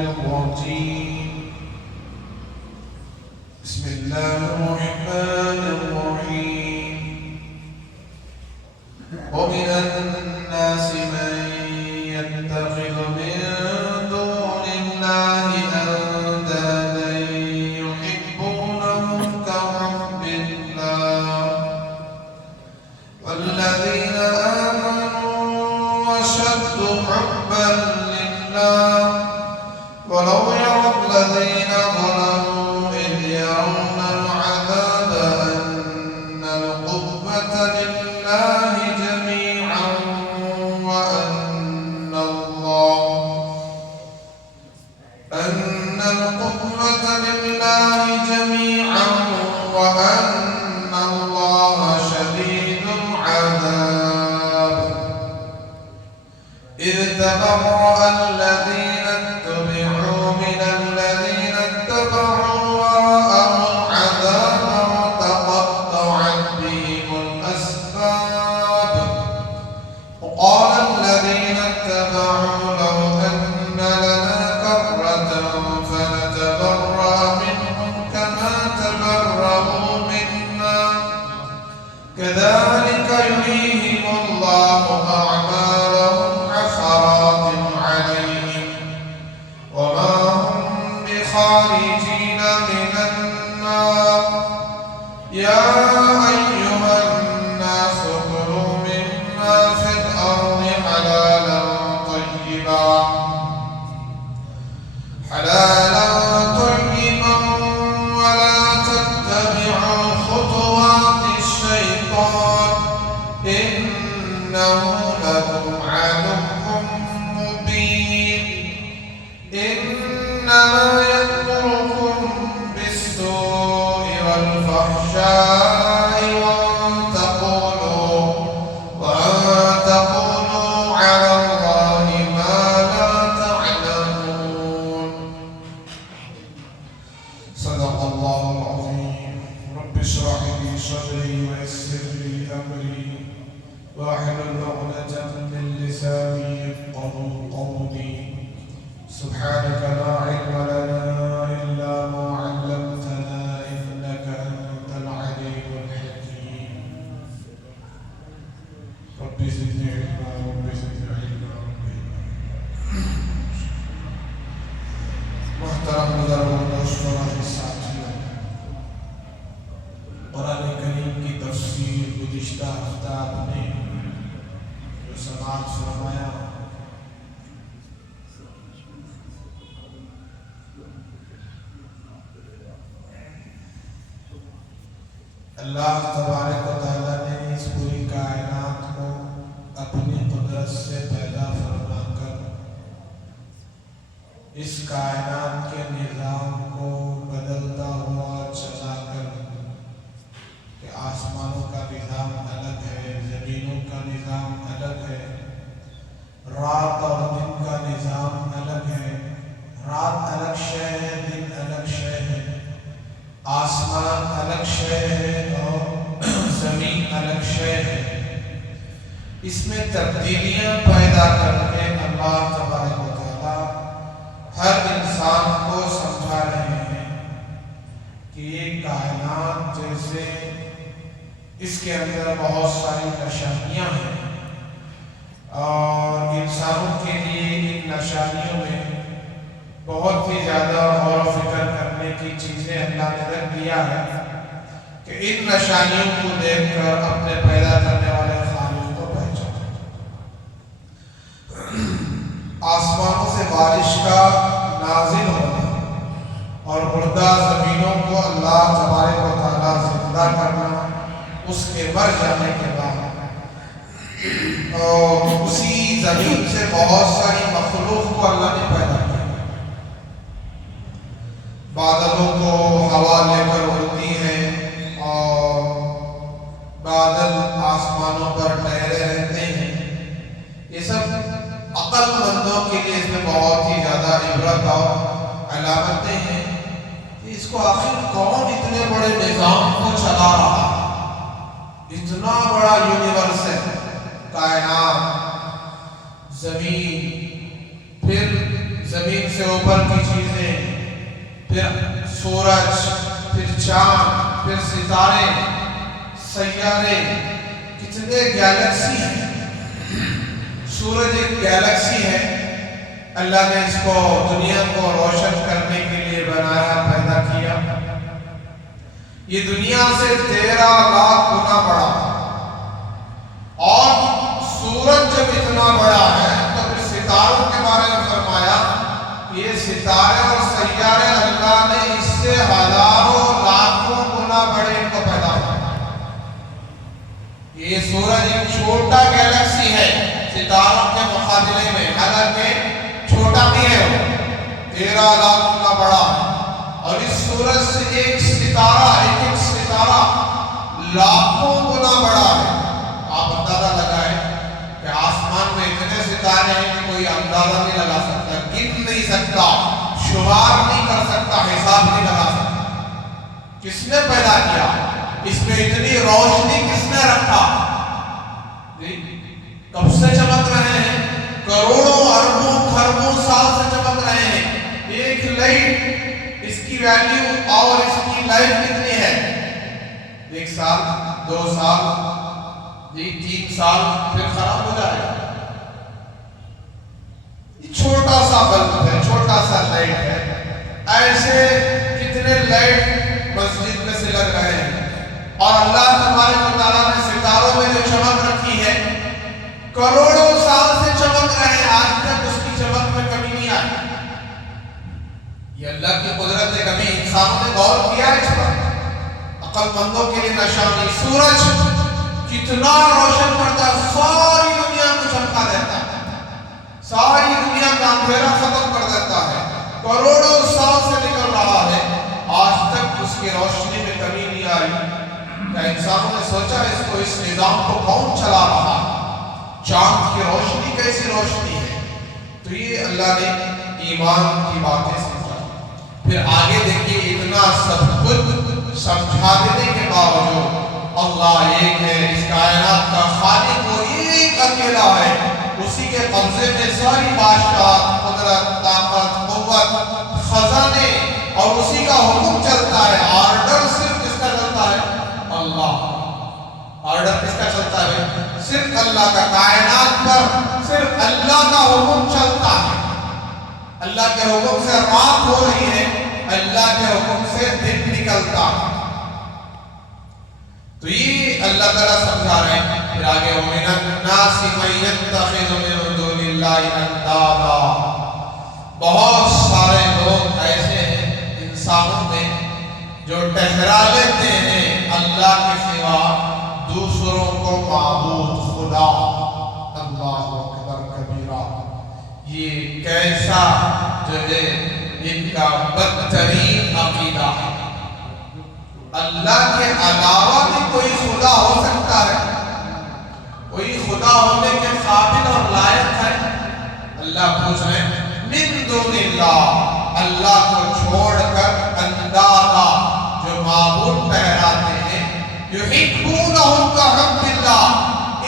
الرجيم بسم الله الرحمن الرحيم ومن الناس من يتخذ من دون الله أندادا يحبونهم كحب الله والذين آمنوا أشد حبا لله ولو يرى الذين ظلموا إذ يرون العذاب أن القوة لله جميعا وأن القوة لله جميعا وأن الله شديد العذاب إذ تبرأ الذين اتبعوا من الذين اتبعوا ورأوا العذاب وتقطعت بهم الأسباب وقال الذين اتبعوا لو أن لنا كرة فنتبرأ منهم كما تبرأوا منا كذلك يريهم الله أعمالهم حسرات عليهم وما هم بخارجين من النار يا أيها الناس كلوا مما في الأرض حلالا طيبا ولا تتبعوا خطوات الشيطان إنه لكم عدو مبين إنما يأمركم بالسوء والفحشاء وأن تقولوا على الله ما لا تعلمون صدق الله العظيم رب اشرح لي صدري ويسر لي أمري واحلل عقدة من لساني يفقهوا قولي سبحانك لا علم لنا إلا ما علمتنا إنك أنت العليم الحكيم رب زدني علما رب زدني علما محترم بزرگوں دوستوں اور ساتھیوں قرآن کریم کی تفسیر گزشتہ ہفتہ نے جو سماعت فرمایا اللہ تبارک و تعالیٰ نے اس پوری کائنات کو اپنی قدرت سے پیدا فرما کر اس کائنات کے نظام کو بدلتا ہوا چلا کر کہ آسمانوں کا نظام الگ ہے زمینوں کا نظام الگ ہے رات اور دن کا نظام الگ ہے رات الگ شے ہے دن الگ شے ہے آسمان الگ شے ہے اور زمین الگ شے ہے اس میں تبدیلیاں پیدا کر کے اللہ تبارک و تعالیٰ ہر انسان کو سمجھا رہے ہیں کہ یہ کائنات جیسے اس کے اندر بہت ساری نشانیاں ہیں اور انسانوں کے لیے ان نشانیوں میں بہت ہی زیادہ غور و فکر کرنے کی چیزیں اللہ نے رکھ دیا ہے کہ ان نشانیوں کو دیکھ کر اپنے پیدا کرنے والے خالق کو پہچانے آسمانوں سے بارش کا نازل ہونا اور مردہ زمینوں کو اللہ تبارک و تعالیٰ زندہ کرنا اس کے مر جانے کے بعد اور اسی زمین سے بہت ساری مخلوق کو اللہ نے پیدا کیا بادلوں کو ہوا لے کر اڑتی ہے اور بادل آسمانوں پر ٹھہرے رہتے ہیں یہ سب عقل مندوں کے لیے اس میں بہت ہی زیادہ عبرت اور علامتیں ہیں کہ اس کو آخر کون اتنے بڑے نظام کو چلا رہا اتنا بڑا یونیورس ہے کائنات زمین پھر زمین سے اوپر کی چیزیں، پھر سورج، پھر چاند، پھر ستارے، سیارے، کتنے گیلیکسی ہیں۔ سورج ایک گیلیکسی ہے، اللہ نے اس کو دنیا کو روشن کرنے کے لیے بنایا، پیدا کیا۔ یہ دنیا سے 13 لاکھ گنا بڑا ہے، اور سورج جب اتنا بڑا ہے تو پھر ستاروں کے بارے میں فرمایا یہ ستارے اور سیارے اللہ نے اس سے ہزاروں لاکھوں گنا بڑے ان کو پیدا کیا۔ یہ سورج ایک چھوٹا گیلیکسی ہے ستاروں کے مقابلے میں، حالانکہ چھوٹا بھی ہے، وہ 13 لاکھ گنا بڑا ہے، اور اس سورج سے ایک ستارہ لاکھوں گنا بڑا ہے۔ آپ اندازہ لگائیں کہ آسمان میں اتنے ستارے ہیں کہ کوئی اندازہ نہیں لگا سکتا، گن نہیں سکتا، شمار نہیں کر سکتا، حساب نہیں لگا سکتا۔ کس نے پیدا کیا؟ اس میں اتنی روشنی کس نے رکھا؟ کب سے چمک رہے ہیں؟ کروڑوں اربوں خربوں سال سے چمک رہے ہیں۔ ایک لائٹ، اس کی ویلیو اور اس کی لائف کتنی ہے؟ 1 سال، 2 سال، 3 سال، پھر خراب ہو جائے گا۔ یہ چھوٹا سا بلب ہے، چھوٹا سا لائٹ ہے۔ ایسے کتنے لائٹ مسجد میں سے لگ رہے ہیں، اور اللہ تبارک و تعالیٰ نے ستاروں میں جو چمک رکھی ہے کروڑوں سال سے چمک رہے ہیں، آج تک اس کی چمک میں کمی نہیں آئی۔ یہ اللہ کی قدرت ہے، کبھی انسانوں نے غور کیا اس پر؟ عقل مندوں کے لیے نشانی۔ سورج کتنا روشن کرتا ہے، ساری دنیا کو چمکا دیتا ہے، ساری دنیا کا اندھیرا ختم کر دیتا ہے، کروڑوں سال سے نکل رہا ہے، آج تک اس کی روشنی میں کمی نہیں آئی۔ کیا انسانوں نے سوچا اس نظام کو کون چلا رہا ہے؟ چاند کی روشنی کیسی روشنی ہے؟ تو یہ اللہ نے ایمان کی باتیں سمجھا۔ پھر آگے دیکھیے، اتنا سب کچھ سمجھا دینے کے باوجود اللہ ایک ہے، اس کائنات کا خالق وہ ایک اکیلا ہے، اسی کے قبضے میں ساری بادشاہت، قدرت، طاقت، قوت، خزانے، اور اسی کا حکم چلتا ہے۔ آرڈر صرف کس کا چلتا ہے؟ اللہ۔ آرڈر کس کا چلتا ہے؟ صرف اللہ کا۔ کائنات پر صرف اللہ کا حکم چلتا ہے۔ اللہ کے حکم سے رات ہو رہی ہے، اللہ کے حکم سے دن نکلتا ہے۔ تو یہ اللہ تعالیٰ سمجھا رہے ہیں۔ پھر آگے وَمِنَ النَّاسِ مَن يَتَّخِذُ مِن دُونِ اللَّهِ أَندَادًا، بہت سارے لوگ ایسے ہیں انسانوں میں جو ٹھہرا لیتے ہیں اللہ کے سوا دوسروں کو معبود خدا۔ اللہ اکبر کبیرہ، یہ کیسا جو ہے ان کا بدترین عقیدہ ہے۔ اللہ کے علاوہ بھی کوئی خدا ہو سکتا ہے؟ کوئی خدا ہونے کے قابل اور لائق ہے؟ اللہ پوچھ رہے ہیں من دون اللہ، اللہ کو چھوڑ کر اندادا جو معبود ٹھہراتے ہیں، یحبونہم کحب اللہ،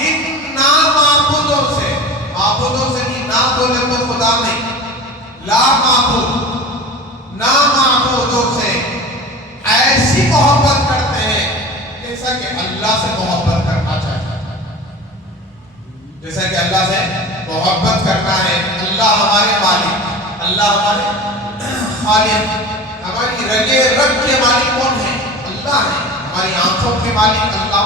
ان نامعبودوں سے، معبودوں سے نہیں، نہ بولے تو خدا نہیں، لا معبود، نامعبودوں سے ایسی محبت کرتے ہیں جیسا کہ اللہ سے محبت کرنا چاہیے، جیسا کہ اللہ سے محبت کرنا ہے۔ اللہ ہمارے مالک، اللہ ہمارے خالق، ہماری رگے رگ کے مالک کون ہیں؟ اللہ ہے۔ ہماری آنکھوں کے مالک اللہ،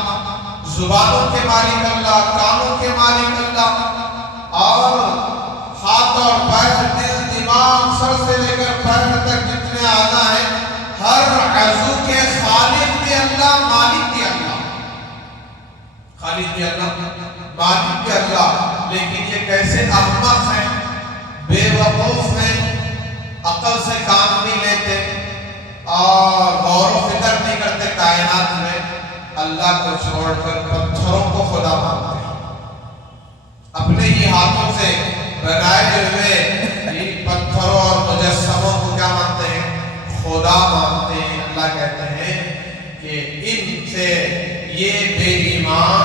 زبانوں کے مالک اللہ، کانوں کے مالک اللہ، اور ہاتھ اور پیر، دل، دماغ، سر سے لے کر پیر تک جتنے اعضاء ہیں، ہر عضو کے خالق بھی اللہ، مالک بھی اللہ، خالق بھی اللہ، مالک بھی اللہ۔ لیکن یہ کیسے احمق ہیں، بے وقوف ہیں، عقل سے کام نہیں لیتے اور غور و فکر نہیں کرتے کائنات میں، اللہ کو چھوڑ کر پتھروں کو خدا مانتے ہیں، اپنے ہی ہاتھوں سے بنائے ہوئے پتھروں اور مجسموں کو کیا مانتے ہیں؟ خدا مانتے ہیں۔ اللہ کہتے ہیں کہ ان سے یہ بے ایمان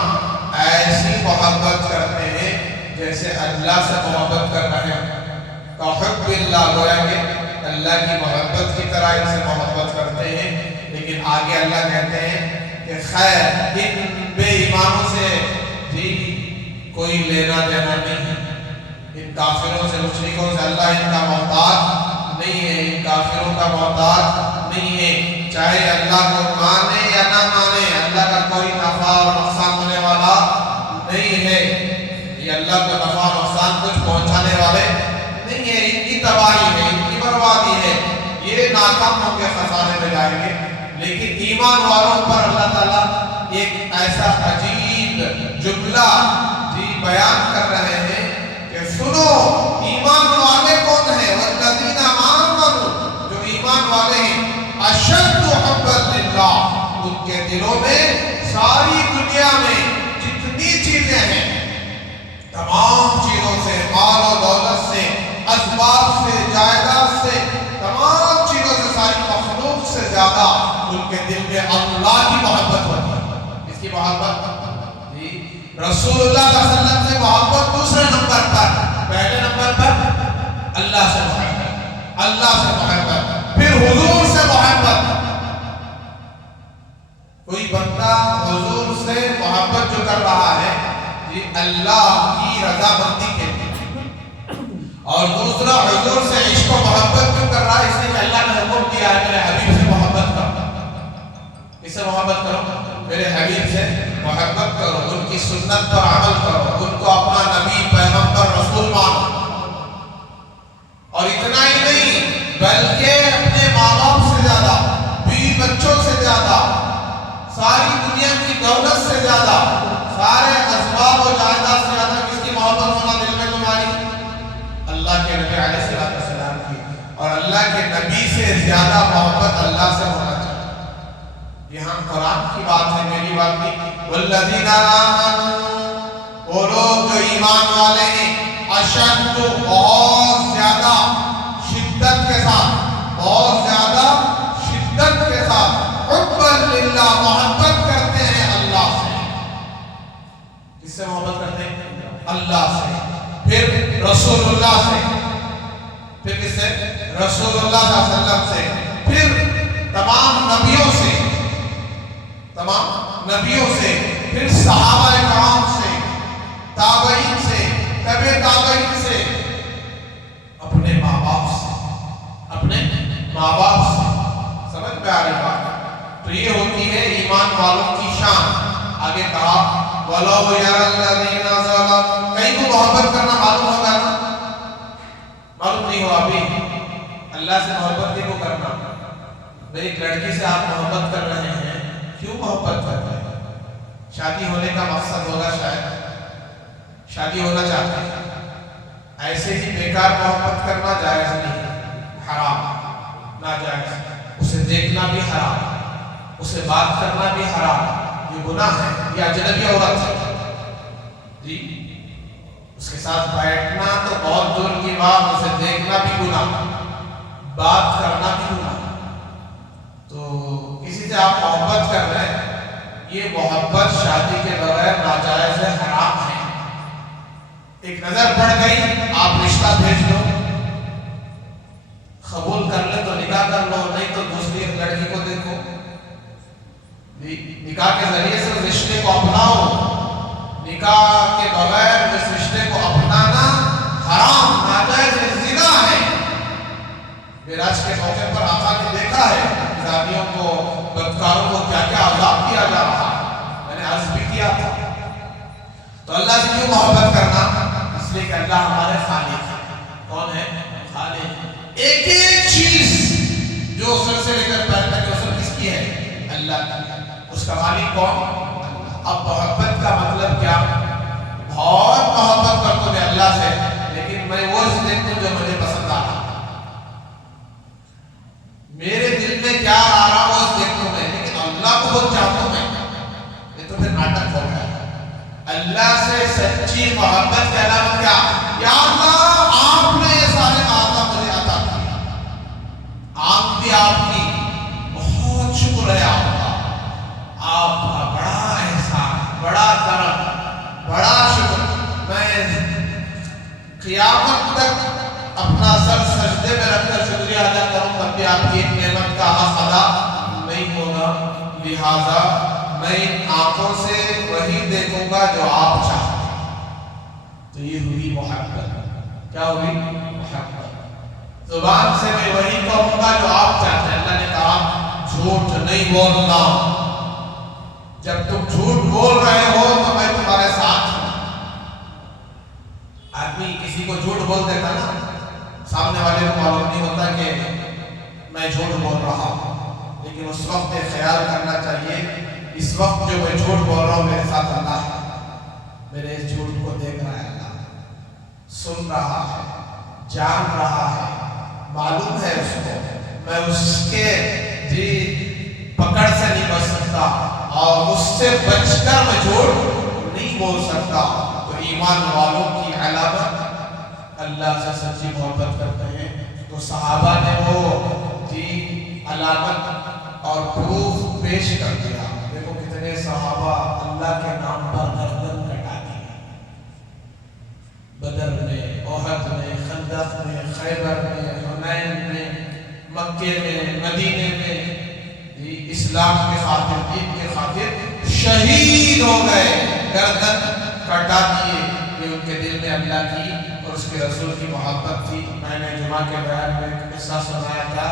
ایسی محبت کرتے ہیں جیسے اللہ سے محبت کر رہے ہیں۔ کحب اللہ، گویا کہ اللہ کی محبت کی طرح ان سے محبت کرتے ہیں. لیکن آگے اللہ کہتے ہیں کہ خیر ان بے ایمانوں سے بھی کوئی لینا دینا نہیں ہے. ان کافروں سے، مشرکوں سے اللہ ان کا محتاج نہیں ہے، ان کافروں کا محتاج نہیں ہے. چاہے اللہ کو مانے یا نہ مانے، اللہ کا کوئی نفع اور نقصان ہونے والا نہیں ہے. یہ اللہ کو نفع اور نقصان کچھ پہنچانے والے نہیں ہے. ان کی تباہی ہے، ان کی بربادی ہے، یہ ناکام ہوں گے، خسارے میں جائیں گے. لیکن ایمان والوں پر اللہ تعالیٰ ایک ایسا عجیب جملہ بیان کر رہے ہیں کہ سنو ایمان والے کون ہیں. والذین آمنوا، جو ایمان والے ہیں، اشد حبا للہ، ان کے دلوں میں ساری دنیا میں جتنی چیزیں ہیں، تمام چیزوں سے، مال و دولت سے، اسباب سے، جائیداد سے، تمام چیزوں سے، ساری مخلوق سے زیادہ ان کے دل میں اللہ کی محبت ہوتی ہے. اس کی محبت رسول اللہ صلی اللہ علیہ وسلم سے محبت دوسرے نمبر پر، پہلے نمبر پر اللہ سے محبت، اللہ سے محبت، پھر حضور سے محبت. کوئی بندہ حضور سے محبت جو کر رہا ہے یہ اللہ کی رضا مندی کے لیے، اور دوسرا حضور سے عشق و محبت کیوں کر رہا ہے؟ اس لیے کہ اللہ نے حکم دیا ہے میرے حبیب سے محبت کرو. اس سے محبت کرو، میرے حبیب سے محبت کرو، ان کی سنت پر عمل کرو، ان کو اپنا نبی، پیغمبر، رسول مانو. اور اتنا ہی نہیں بلکہ اپنے ماں باپ سے زیادہ، بیوی بچوں سے زیادہ، ساری دنیا کی دولت سے زیادہ، سارے اسباب و جائیداد سے زیادہ کس کی محبت ہونا دل میں تمہاری؟ اللہ کے نبی علیہ السلام کی. اور اللہ کے نبی سے زیادہ محبت اللہ سے ہونا چاہیے. یہاں قرآن کی بات ہے، میری بات نہیں. والذین آمنوا، وہ لوگ جو ایمان والے ہیں، اشد، بہت زیادہ شدت کے ساتھ، بہت زیادہ شدت کے ساتھ، حبا للہ، محبت کرتے ہیں اللہ سے. کس سے محبت کرتے ہیں؟ اللہ سے. پھر رسول اللہ سے، پھر کس سے؟ رسول اللہ صلی اللہ علیہ وسلم سے، پھر تمام نبیوں سے، تمام نبیوں سے، پھر صحابہ کرام سے، تابعین سے، تبع تابعین سے، اپنے ماں باپ سے، اپنے ماں باپ سے. سمجھ میں آ رہی بات؟ تو یہ ہوتی ہے ایمان والوں کی شان. آگے کہا وَلَوْ يَرَى الَّذِينَ ظَلَمُوا، کہیں کو محبت کرنا معلوم ہوگا نا؟ معلوم نہیں ہوا ابھی؟ اللہ سے محبت کی کو کرنا. میری ایک لڑکی سے آپ محبت کر رہے ہیں، کیوں محبت کر رہے ہیں؟ شادی ہونے کا مقصد ہوگا، شاید شادی ہونا چاہتے ہیں. ایسے ہی بیکار محبت کرنا جائز نہیں، حرام، ناجائز. اسے دیکھنا بھی حرام، اسے بات کرنا بھی حرام، یہ گناہ ہے. یہ اجنبی عورت ہے جی، اس کے ساتھ بیٹھنا تو بہت دور کی بات، اسے دیکھنا بھی گناہ، بات کرنا بھی گناہ. تو کسی سے آپ محبت کر رہے ہیں، یہ محبت شادی کے بغیر ناجائز ہے، حرام ہے. ایک نظر پڑ گئی، آپ رشتہ بھیج دو، قبول کر لے تو نکاح کر لو، نہیں تو دوسری لڑکی کو دیکھو. نکاح کے ذریعے سے اس رشتے کو اپناؤ. نکاح کے بغیر اس رشتے کو اپنانا حرام، ناجائز ہے، زنا ہے. معراج کے موقع پر آقا نے دیکھا ہے زانیوں کو، بدکاروں کو کیا کیا عذاب دیا جا رہا ہے. میں نے عرض بھی کیا تھا. تو اللہ سے کیوں محبت کرنا؟ اس لیے کہ اللہ ہمارے خالق ہے. کون ہے؟ خالق. ایک ایک چیز جو سر سے لے کر پیر تک وہ سب کس کی ہے؟ اللہ کی. اس کا مالک کون؟ اب محبت کا مطلب کیا؟ بہت محبت کرتا ہوں میں اللہ سے، لیکن میں وہ دیکھتا ہوں جو مجھے پسند آ رہا، میرے دل میں کیا آ رہا وہ دیکھتا ہوں میں، لیکن اللہ کو بہت چاہتا ہوں میں. یہ تو پھر ناٹک ہو گیا. اللہ سے سچی محبت کا علامت کیا؟ یا اللہ آپ نے یہ سارے اعضاء مجھے عطا کیا، آنکھ بھی آپ کی، بہت شکر ہے آپ کا، آپ کا بڑا احسان، بڑا کرم، بڑا شکر. میں قیامت تک اپنا ادا کروں تب بھی آپ کی نعمت کا حق ادا نہیں ہوگا، لہذا میں ان آنکھوں سے وہی دیکھوں گا جو آپ چاہتے ہیں۔ تو یہ ہوئی محبت۔ کیا ہوئی؟ محبت۔ زبان سے میں وہی کہوں گا جو آپ چاہتے ہیں۔ اللہ نے کہا جھوٹ نہیں بولنا، جب تم جھوٹ بول رہے ہو تو میں تمہارے ساتھ ہوں۔ آدمی کسی کو جھوٹ بول دیتا نا، سامنے والے کو معلوم نہیں ہوتا کہ میں جھوٹ بول رہا ہوں، لیکن اس وقت خیال کرنا چاہیے اس وقت جو میں جھوٹ بول رہا ہوں میرے ساتھ اللہ ہے، میرے اس جھوٹ کو دیکھ رہا ہے، اللہ سن رہا ہے، جان رہا ہے، معلوم ہے اس کو، میں اس کے پکڑ سے نہیں بچ سکتا اور اس سے بچ کر میں جھوٹ نہیں بول سکتا۔ تو ایمان والوں کی علامت اللہ سے سچی محبت کرتے ہیں۔ تو صحابہ نے وہ علامت اور پروف پیش کر دیا۔ دیکھو کتنے صحابہ اللہ کے نام پر گردن کٹا دی، بدر میں، احد میں، خندق میں، خیبر میں، حنین میں، مکے میں، مدینے میں، اسلام کے خاطر، دین کے خاطر شہید ہو گئے، گردن کٹا دیے۔ یہ ان کے دل میں اللہ کی اور اس کے رسول کی محبت تھی۔ میں نے جمعہ کے بیان میں ایک قصہ سنایا تھا،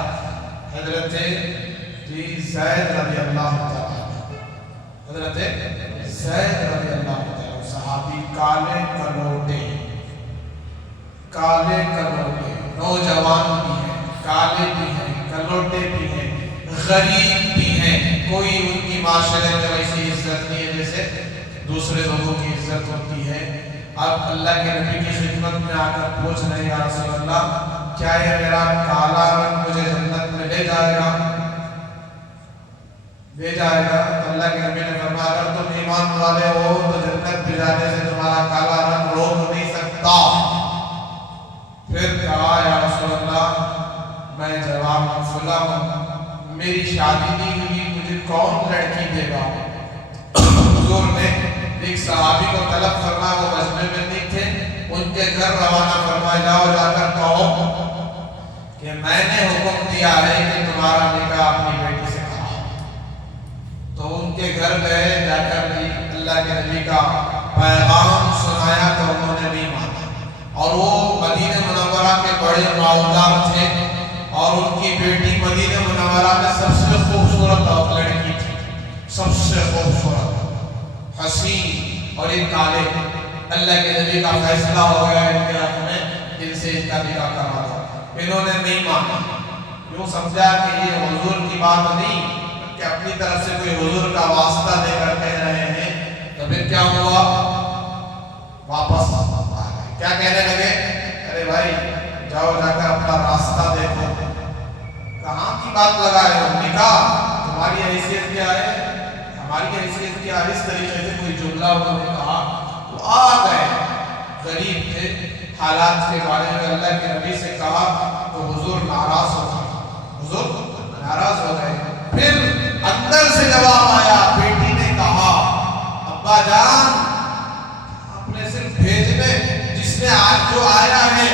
حضرت زید رضی اللہ تعالیٰ، حضرت زید رضی اللہ تعالیٰ صحابی، کالے کلوٹے، کالے کلوٹے، نوجوان بھی ہیں، کالے بھی ہیں، کلوٹے بھی ہیں، غریب بھی ہیں، کوئی ان کی معاشرے میں ویسی عزت نہیں ہے جیسے دوسرے لوگوں کی عزت ہوتی ہے۔ اب اللہ کے نبی کی خدمت میں آ کر پوچھ رہے ہیں یا رسول اللہ کیا یہ میرا کالا رنگ مجھے جنت میں لے جائے گا؟ لے جائے گا؟ تو اللہ کے نبی نے فرمایا اگر تم ایمان والے ہو تو جنت میں جانے سے تمہارا کالا رنگ روک نہیں سکتا۔ پھر کہا یا رسول اللہ میں جواب فلاں ہوں، میری شادی نہیں ہوئی، مجھے کون لڑکی دے گا؟ حضور نے ایک صحابی کو طلب فرمایا، وہ مجمع میں نہیں تھے، ان کے گھر روانہ فرمایا جاؤ، جا کر کہو کہ میں نے حکم دیا ہے کہ تمہارا نکاح اپنی بیٹی سے کراؤ۔ تو ان کے گھر گئے، جا کر اللہ کے نبی کا پیغام سنایا تو انہوں نے نہیں مانا، اور وہ مدینہ منورہ کے بڑے مالدار تھے اور ان کی بیٹی مدینہ منورہ میں سب سے خوبصورت لڑکی تھی، سب سے خوبصورت، حسین اور ایک کالے۔ اللہ کے نبی کا فیصلہ ہو گیا ان کے حق میں، ان سے ان کا نکاح کروا دو۔ انہوں نے نہیں مانا، یوں سمجھا کہ یہ حضور کی بات نہیں کہ اپنی طرف سے کوئی حضور کا واسطہ دے کر کہہ رہے ہیں۔ تو پھر کیا ہوا؟ واپس کیا کہنے لگے؟ ارے بھائی جاؤ، جا کر اپنا راستہ دیکھو، کہاں کی بات لگائے ہو؟ نکاح تمہاری حیثیت کیا ہے، ہماری حیثیت کیا ہے؟ اس طریقے سے کوئی جملہ انہوں نے کہا تو آ گئے۔ غریب تھے، حالات کے بارے میں اللہ کے نبی سے کہا تو حضور ناراض ہو گئے، حضور ناراض ہو گئے۔ پھر اندر سے جواب آیا، بیٹی نے کہا ابا جان اپنے صرف بھیجنے جس نے آج جو آیا ہے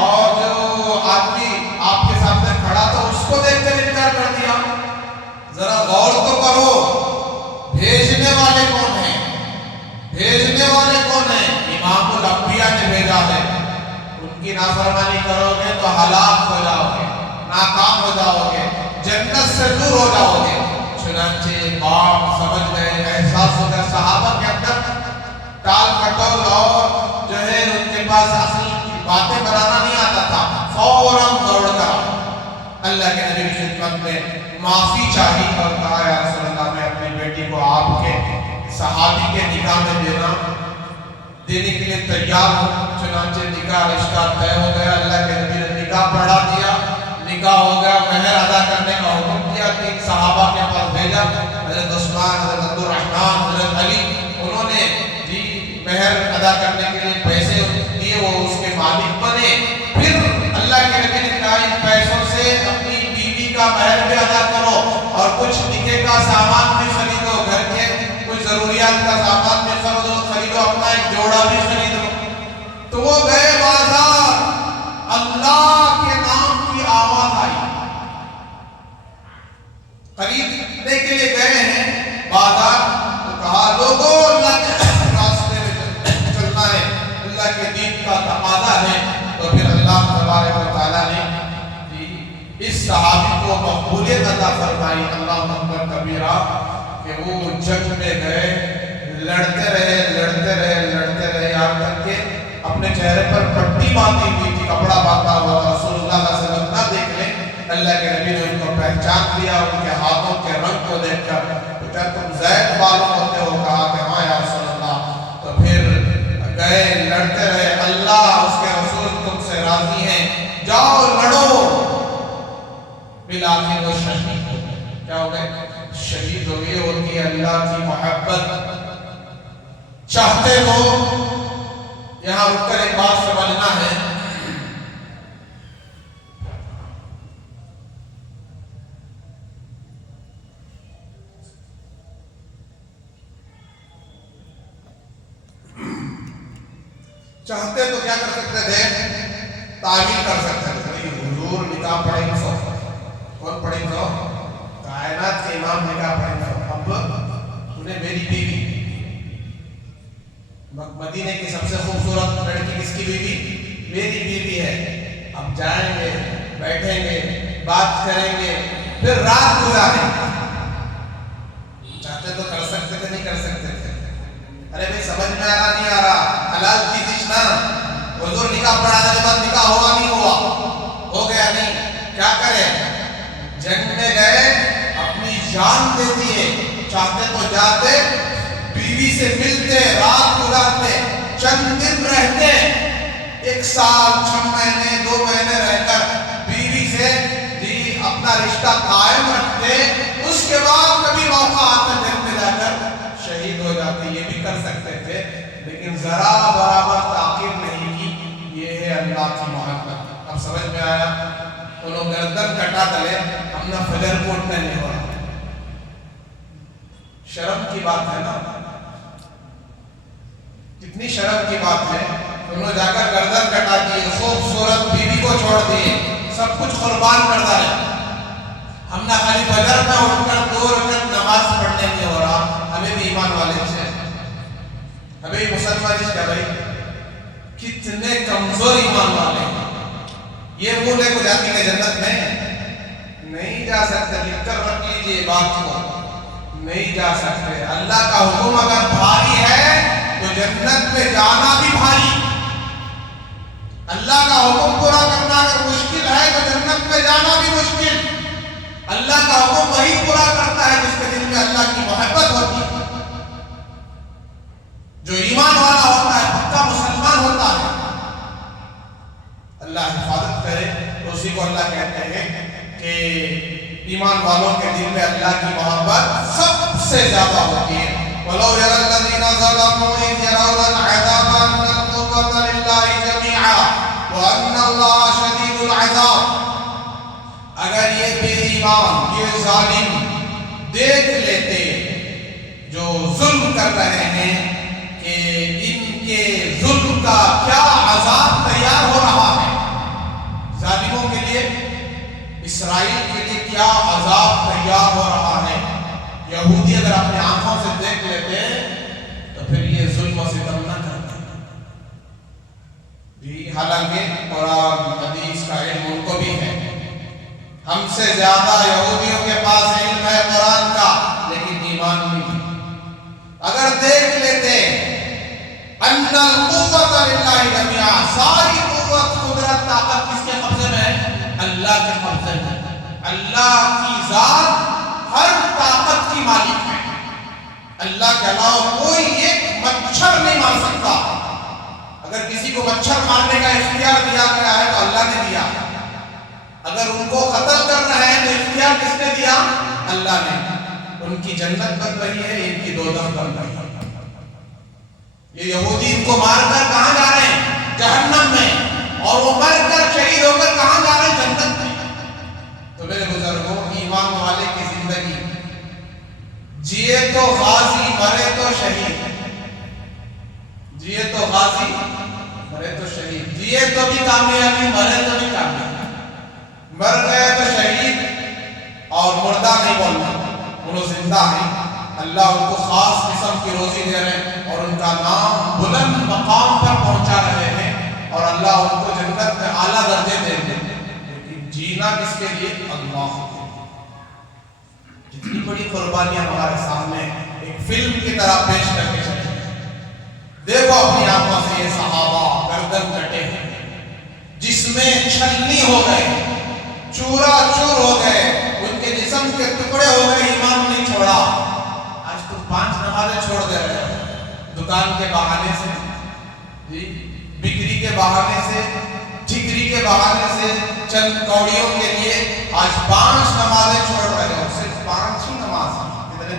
اور جو آدمی آپ کے سامنے کھڑا تھا اس کو دیکھ کر انکار کر دیا، ذرا غور تو کرو، بھیجنے والے کون ہیں؟ بھیجنے والے کون ہیں؟ امام الانبیاء نے بھیجا ہے، ان کی نافرمانی کرو گے تو ہلاک ہو جاؤ گے، ناکام ہو جاؤ گے، جنت سے دور ہو جاؤ گے۔ چنانچہ باپ سمجھ گئے، احساس ہو گیا، صحابہ کے اندر ٹال مٹول اور جو ہے ان کے پاس اصل باتیں بنانا نہیں آتا تھا، فوراً دوڑ کر اللہ کے نبی کی خدمت میں معافی چاہی اور کہا یا رسول اللہ میں اپنی بیٹی کو آپ کے صحابی کے نکاح میں دینے کے لیے تیار ہوں۔ چنانچہ نکاح رشتہ طے ہو گیا، اللہ کے نبی نے نکاح پڑھا دیا، نکاح ہو گیا، مہر ادا کرنے کا حکم دیا، 3 صحابہ کے پاس بھیجا، حضرت عثمان، حضرت عبدالرحمن، حضرت علی، انہوں نے مہر ادا کرنے کے لیے پیسے دیے، وہ اس کے مالک بنے۔ پھر اللہ کے نبی نے کہا ان پیسوں سے اپنی بیوی کا مہر بھی ادا کرو اور کچھ نکاح کا سامان بھی خریدو، گھر کے کچھ ضروریات کا سامان بھی خریدو، اپنا ایک جوڑا بھی خریدو۔ تو وہ گئے بازار، اللہ کے نام کی آواز آئی، اس صحابی کو مقبولیت عطا فرمائی اللہ اکبر کبیرہ کہ وہ جنگ میں گئے، لڑتے رہے یہاں تک کہ اپنے چہرے پر پٹی باندھی ہوئی تھی، کپڑا باندھا ہوا تھا، رسول اللہ صلی اللہ علیہ وسلم نہ دیکھ لیں، اللہ کے نبی نے ان کو پہچان لیا، ان کے ہاتھوں کے رنگ کو دیکھ کر کیا تم زید معلوم ہوتے ہو؟ کہا کہ ہاں یا رسول اللہ۔ تو پھر گئے، لڑتے رہے، اللہ اس کے رسول تم سے راضی ہیں، جاؤ لڑو۔ بالآخر وہ شہید ہو گئے۔ کیا ہو گئے؟ شہید ہو گئے۔ ہوتی ہے اللہ کی محبت۔ چاہتے ہو یہاں رک کر ایک بات سمجھنا ہے، چاہتے تو کیا کر سکتے تھے؟ تعویل کر سکتے تھے، حضور نکاح پڑھیں گے، کون پڑھیں گے؟ کائنات کے امام نکاح پڑھیں گے۔ اب انہیں میری بیوی، مدینے کی سب سے خوبصورت لڑکی کس کی بیوی؟ میری بیوی ہے۔ اب جائیں گے، بیٹھیں گے، بات کریں گے، پھر رات گزاریں گے۔ چاہتے تو کر سکتے تھے، نہیں کر سکتے تھے؟ ارے بھائی سمجھ میں آ رہا نہیں آ رہا؟ حلال کی چیز نا، حضور نکاح پڑھانے کے بعد نکاح ہوا نہیں ہوا؟ ہو گیا نہیں؟ کیا کریں؟ جنگ میں گئے، اپنی جان دے دیے، چاہتے تو جاتے، بیوی سے ملتے، رات گزارتے، چند دن رہتے، 1 سال 6 مہینے 2 مہینے رہ کر بیوی سے اپنا رشتہ قائم رکھتے، اس کے بعد کبھی موقع آتا جنگ میں جا کر شہید ہو جاتے۔ یہ بھی کر سکتے تھے، لیکن ذرا برابر تاخیر نہیں کی۔ یہ ہے اللہ کی محبت۔ اب سمجھ میں آیا؟ انہوں گردن کٹا ڈلے، ہم نہ فجر کو اٹھنے نہیں ہو رہا۔ شرم کی بات ہے نا، کتنی شرم کی بات ہے۔ انہوں جا کر گردن کٹا دی، خوبصورت بیوی کو چھوڑ دیے، سب کچھ قربان کرتا رہے۔ ہم نہ خالی فجر میں اٹھ کر 2 رکعت نماز پڑھنے نہیں ہو رہا، ہمیں بھی ایمان والے سے، ہمیں بھی مسلمان کیا بھائی، کتنے کمزور ایمان والے ہیں۔ یہ منہ لے کو جاتی ہے جنت میں؟ نہیں جا سکتے، لکھ کر رکھ لیجیے بات کو، نہیں جا سکتے۔ اللہ کا حکم اگر بھاری ہے تو جنت میں جانا بھی بھاری۔ اللہ کا حکم پورا کرنا اگر مشکل ہے تو جنت میں جانا بھی مشکل۔ اللہ کا حکم وہی پورا کرتا ہے جس کے دل میں اللہ کی محبت ہوتی ہے، جو ایمان والا ہوتا ہے، پکا مسلمان ہوتا ہے۔ اللہ حفاظت کرے، تو اسی کو اللہ کہتے ہیں کہ ایمان والوں کے دل میں اللہ کی محبت سب سے زیادہ ہوتی ہے۔ وَلَوْ يَرَى الَّذِينَ ظَلَمُوا إِذْ يَرَوْنَ الْعَذَابَ أَنَّ الْقُوَّةَ لِلَّهِ جَمِيعًا وَأَنَّ اللَّهَ شَدِيدُ الْعَذَابِ۔ اگر یہ بے ایمان، یہ ظالم دیکھ لیتے جو ظلم کر رہے ہیں کہ ان کے ظلم کا کیا عذاب تیار ہو رہا ہے، ظالموں کے لیے، اسرائیل کے لیے کیا عذاب تیار ہو رہا ہے، یہودی اگر اپنے آنکھوں سے دیکھ لیتے تو پھر یہ ظلم و ستم نہ کرتے جی۔ حالانکہ قرآن حدیث کا علم ان کو بھی ہے، ہم سے زیادہ یہودیوں کے پاس علم ہے قرآن کا، لیکن ایمان نہیں۔ اگر دیکھ لیتے ان القوت للہ جميعا، ساری قوت، قدرت، طاقت کس کے قبضے میں ہے؟ اللہ کے قبضے میں۔ اللہ کی ذات ہر طاقت کی مالک ہے، اللہ کے علاوہ کوئی ایک مچھر نہیں مار سکتا۔ اگر کسی کو مچھر مارنے کا اختیار دیا گیا ہے تو اللہ نے دیا، اگر ان کو قتل کر رہے ہیں تو اختیار کس نے دیا؟ اللہ نے۔ ان کی جنت بن رہی ہے، ان کی دوزخ بن رہی ہے۔ یہ یہودی ان کو مار کر کہاں جا رہے ہیں؟ جہنم میں، اور وہ مر کر شہید ہو کر کہاں جا رہے ہیں؟ جنت میں۔ تو میرے بزرگوں، ایمان والے کی زندگی جیے تو غازی، مرے تو شہید، جیے تو غازی، مرے تو شہید، جیے تو بھی کامیابی، مرے تو بھی کامیابی۔ مر گئے تو شہید، اور مردہ نہیں بولنا، وہ زندہ ہیں۔ اللہ ان کو خاص قسم کی روزی دے رہے ہیں اور ان کا نام بلند مقام پر پہنچا رہے ہیں، اور اللہ ان کو جنت میں اعلیٰ درجے دے دیں۔ لیکن جینا جینا کس کے لیے؟ اللہ کے لیے۔ جتنی بڑی قربانیاں ہمارے سامنے ایک فلم کی طرح پیش کر کے چلے، دیکھو اپنی آنکھوں سے یہ صحابہ گردن کٹے ہیں، جس میں چھلنی ہو گئے، چورا چور ہو گئے، ان کے جسم کے ٹکڑے ہو گئے، ایمان نہیں چھوڑا۔ آج تم 5 نمازیں چھوڑ دے رہے ہو، دکان کے بہانے سے، بکری کے بہانے سے، ٹھکری کے بہانے سے، چند کوڑیوں کے لیے آج 5 نمازیں چھوڑ رہے ہو۔ صرف 5 ہی نماز، کتنے؟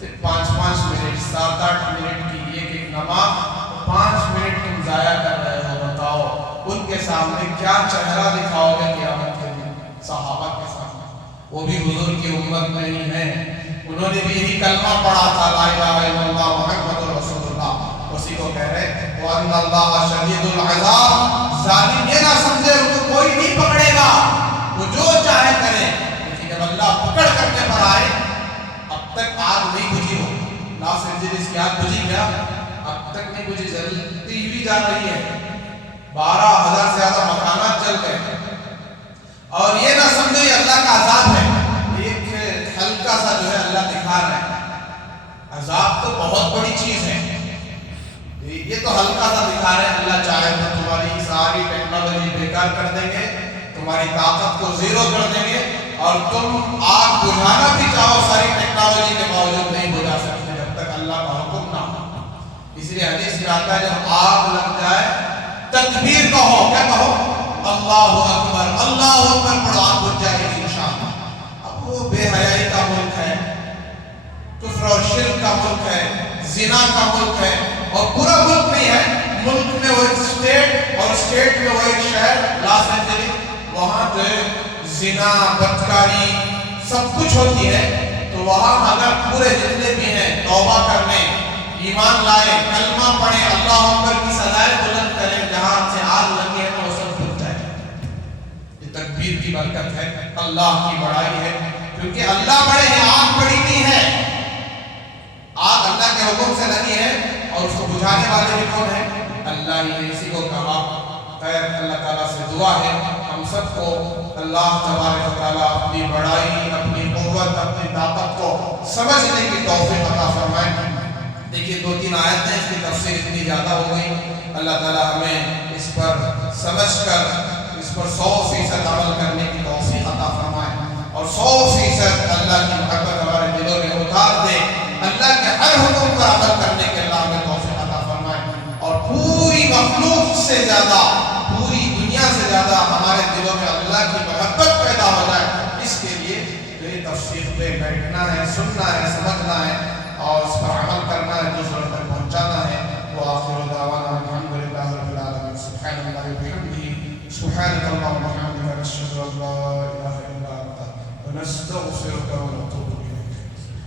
صرف 5 منٹ، 7-8 منٹ کی ایک نماز، 5 منٹ تم ضائع کر رہے ہو۔ بتاؤ ان کے سامنے کیا چہرہ دکھاؤ گے قیامت کے دن؟ صحابہ کے سامنے، وہ بھی حضور کی امت میں ہی ہیں، انہوں نے بھی یہی کلمہ پڑھا تھا، لا الہ الا اللہ محمد رسول اللہ۔ اسی کو کہہ رہے وَأَنَّ اللَّهَ شَدِيدُ الْعَذَابِ، ظالم یہ نہ سمجھے ان کو کوئی نہیں پکڑے گا، وہ جو چاہے کرے، لیکن جب اللہ پکڑ کرنے پر آئے، اب تک آگ نہیں بجھی ہو۔ لاس اینجلس کی آگ بجھی کیا؟ اب تک نہیں بجھی، جلتی ہوئی جا رہی ہے، 12,000 سے زیادہ مکانات جل گئے، اور یہ نہ سمجھے یہ اللہ کا عذاب ہے، ایک ہلکا سا جو ہے اللہ دکھا رہا ہے۔ عذاب تو بہت بڑی چیز ہے، یہ تو ہلکا سا دکھا رہے ہیں۔ اللہ چاہے تو تمہاری ساری ٹیکنالوجی بیکار کر دیں گے، تمہاری طاقت کو زیرو کر دیں گے، اور تم آگ بجھانا بھی چاہو ساری ٹیکنالوجی کے باوجود نہیں بجھا سکتے جب تک اللہ کا حکم نہ ہو۔ اس لیے حدیث میں آتا ہے جب آگ لگ جائے تکبیر کہو، کیا کہو؟ اللہ اکبر، اللہ اکبر پڑھو، آگ بجھ جائے گی انشاءاللہ۔ اب وہ بے حیائی کا ملک ہے، کفر اور شرک کا ملک ہے، زنا کا ملک ہے، اور پورا ملک نہیں ہے، ملک میں وہ ایک اسٹیٹ، اور اسٹیٹ میں وہ ایک شہر لاس اینجلس، وہاں جو ہے زنا، بدکاری سب کچھ ہوتی ہے، تو وہاں اگر پورے جتنے بھی ہیں توبہ کرنے، ایمان لائے، کلمہ پڑھیں، اللہ اکبر کی سزائے بلند کریں، جہاں سے آگ لگی ہے وہ سب بجھ جائے۔ یہ تکبیر کی برکت ہے، اللہ کی بڑائی ہے، کیونکہ اللہ بڑے ہیں، آگ بڑی نہیں ہے، آگ اللہ کے حکم سے لگی ہے، اور اس کو بجھانے والے بھی کون ہیں؟ اللہ ہی نے، اسی کو کہا۔ خیر اللہ تعالیٰ سے دعا ہے ہم سب کو اللہ تبارک و تعالیٰ اپنی بڑائی، اپنی قوت، اپنی طاقت کو سمجھنے کی توفیق عطا فرمائے۔ دیکھیے 2-3 آیتیں، اس کی تفسیر اتنی زیادہ ہو گئی، اللہ تعالیٰ ہمیں اس پر سمجھ کر اس پر 100% عمل کرنے کی توفیق عطا فرمائے، اور 100% اللہ کی محبت ہمارے دلوں میں اتار دے، اللہ کے ہر حکم پر عمل کرنے کے اللہ ہمیں توفیق عطا فرمائے، اور پوری مخلوق سے زیادہ، پوری دنیا سے زیادہ ہمارے دلوں میں اللہ کی محبت پیدا ہو جائے۔ اس کے لیے یہ تفسیر پہ بیٹھنا ہے، سننا ہے، سمجھنا ہے، اور اس پر عمل کرنا ہے، دوسروں تک پہنچانا ہے۔ وآخر دعوانا الحمدللہ رب العالمین، سبحان اللہ وبحمدہ، سبحانک اللہم وبحمدک، نشہد ان لا الہ الا انت، ونستغفرک